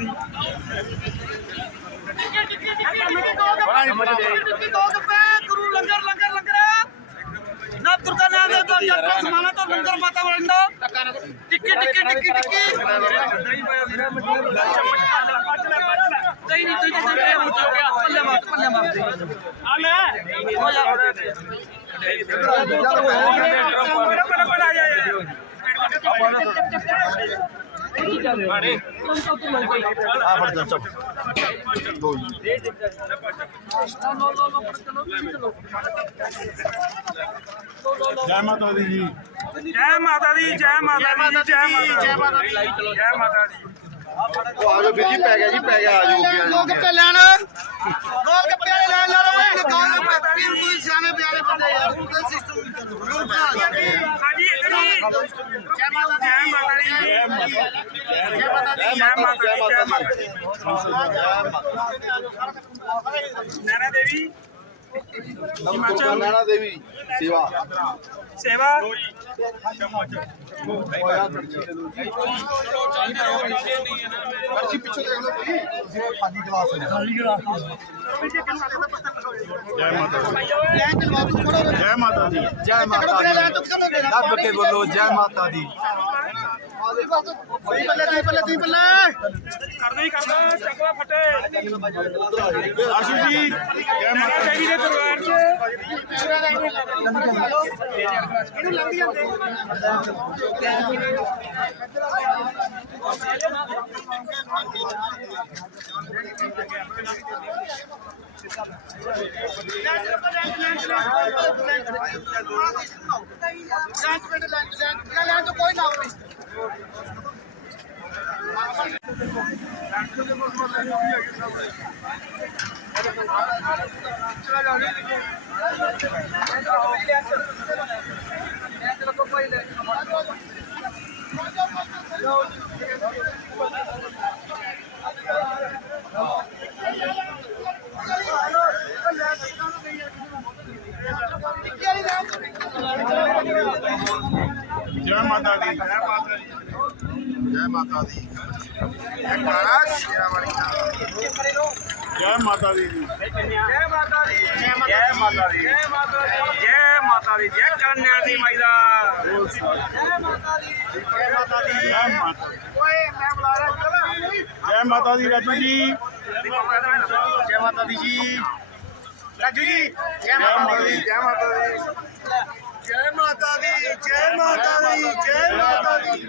ਦੀ। ਗੁਰੂ ਲੰਗਰ ਲੰਗਰ ਲੰਗਰ ਨਾ ਦੁਰਗਾ ਨਾਮ ਦੇ ਤੋਂ ਜੱਟ ਸਮਾਨਾ ਤੋਂ ਲੰਗਰ ਮਾਤਾ ਵੰਡੋ ਟਿੱਕੀ ਟਿੱਕੀ ਟਿੱਕੀ ਟਿੱਕੀ ਦਹੀਂ ਨਹੀਂ। ਦਹੀਂ ਦਹੀਂ ਹੋ ਗਿਆ ਪੱਲੇ ਮਾਰ ਪੱਲੇ ਮਾਰ ਆ ਲੈ ਹੋ ਜਾ ਬੜਾ ਬੜਾ ਆ ਜਾ ਆ ਫੜ ਜਾ ਚੱਪ ਦੋ ਜੀ। ਜੈ ਮਾਤਾ ਦੀ ਜੀ। ਜੈ ਮਾਤਾ ਦੀ ਜੈ ਮਾਤਾ ਦੀ ਜੈ ਮਾਤਾ ਦੀ। ਜੈ ਮਾਤਾ ਦੀ। ਜੈ ਮਾਤਾ ਦੀ। ਉਹ ਆ ਜਾਓ ਵੀਰ ਜੀ ਪੈ ਗਿਆ ਜੀ ਪੈ ਗਿਆ ਆ ਜਾਓ ਅੱਗੇ ਆ ਜਾਓ ਗੱਪੇ ਲੈਣ। ਗੋਲ ਗੱਪੇ ਲੈਣ ਲਾ ਲਓ ਗੋਲ ਗੱਪੇ ਪੀਰ ਤੁਸੀਂ ਸਿਆਣੇ ਬਿਆਣੇ ਬੰਦੇ ਯਾਰ ਉਹਦਾ ਸਿਸਟਮ ਹਾਂਜੀ ਇਧਰ ਜੈ ਜੈ ਮਾਤਾ ਨੈਣਾ ਦੇਵੀ ਨਮਸਕਾਰ ਨੈਣਾ ਦੇਵੀ ਸੇਵਾ ਸੇਵਾ ਅਰਸ਼ੀ ਪਿੱਛੇ ਦੇਖ ਲਓ ਜੀ ਜਿਹੜੇ ਖਾਲੀ ਗਲਾਸ ਨੇ ਖਾਲੀ ਗਲਾਸ ਜੈ ਮਾਤਾ ਦੀ। ਜੈ ਮਾਤਾ ਦੀ। ਜੈ ਮਾਤਾ ਦੀ ਦੱਬ ਕੇ ਬੋਲੋ ਜੈ ਮਾਤਾ ਦੀ। ਬੱਲੇ ਬੱਲੇ ਬੱਲੇ ਬੱਲੇ ਕਰਦੇ ਹੀ ਕਰਦਾ ਚੱਕਵਾ ਫਟੇ। ਆਸ਼ੂ ਜੀ ਜੈ ਮਾਤਾ ਦੇਵੀ ਦੇ ਦਰਬਾਰ 'ਚ। ਇਹਨੂੰ ਲੰਘ ਜਾਂਦੇ ਕੋਈ ਨਾ ਹੋਵੇ જય માતાજી ਜੈ ਮਾਤਾ ਦੀ ਜੈ ਕਾਲਾ ਸ਼ੇਰਾ ਵਾਲੀ ਜੈ ਮਾਤਾ ਦੀ ਜੀ ਮਾਤਾ ਦੀ ਜੈ ਮਾਤਾ ਦੀ ਜੈ ਮਾਤਾ ਦੀ ਜੈ ਮਾਤਾ ਦੀ ਜੈ ਕੰਨਿਆ ਦੀ ਮਾਈ ਦਾ ਜੈ ਮਾਤਾ ਦੀ ਜੈ ਮਾਤਾ ਦੀ ਜੈ ਮਾਤਾ ਓਏ ਮੈਂ ਬੁਲਾ ਰਿਹਾ ਜੈ ਮਾਤਾ ਦੀ ਰਾਜੂ ਜੀ ਜੈ ਮਾਤਾ ਦੀ ਜੀ ਰਾਜੂ ਜੀ ਜੈ ਜੈ ਮਾਤਾ ਦੀ ਜੈ ਮਾਤਾ ਦੀ ਜੈ ਮਾਤਾ ਦੀ ਜੈ ਮਾਤਾ ਦੀ ਜੈ ਮਾਤਾ ਦੀ ਜੈ ਮਾਤਾ ਦੀ